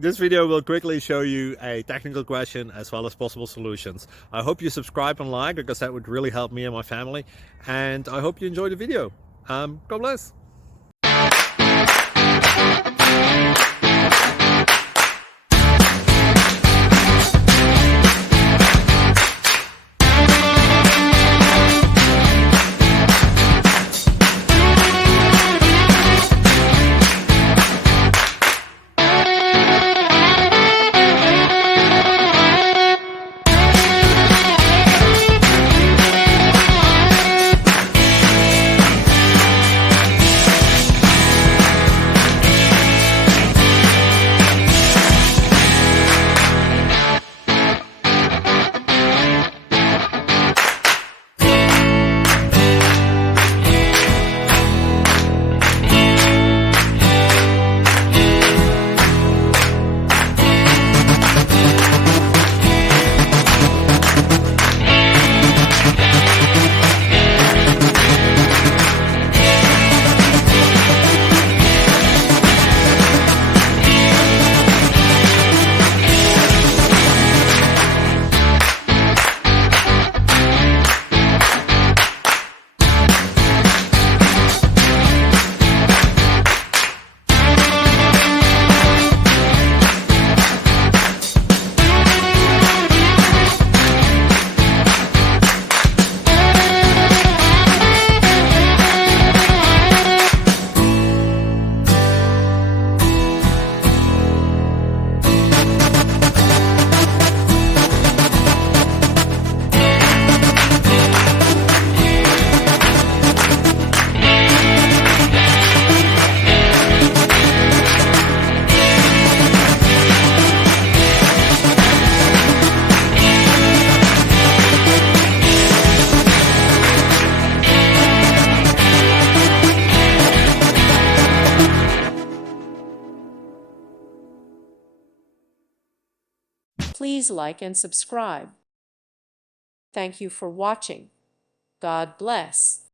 This video will quickly show you a technical question as well as possible solutions. I hope you subscribe and like, because that would really help me and my family. And I hope you enjoy the video. God bless. Please like and subscribe. Thank you for watching. God bless.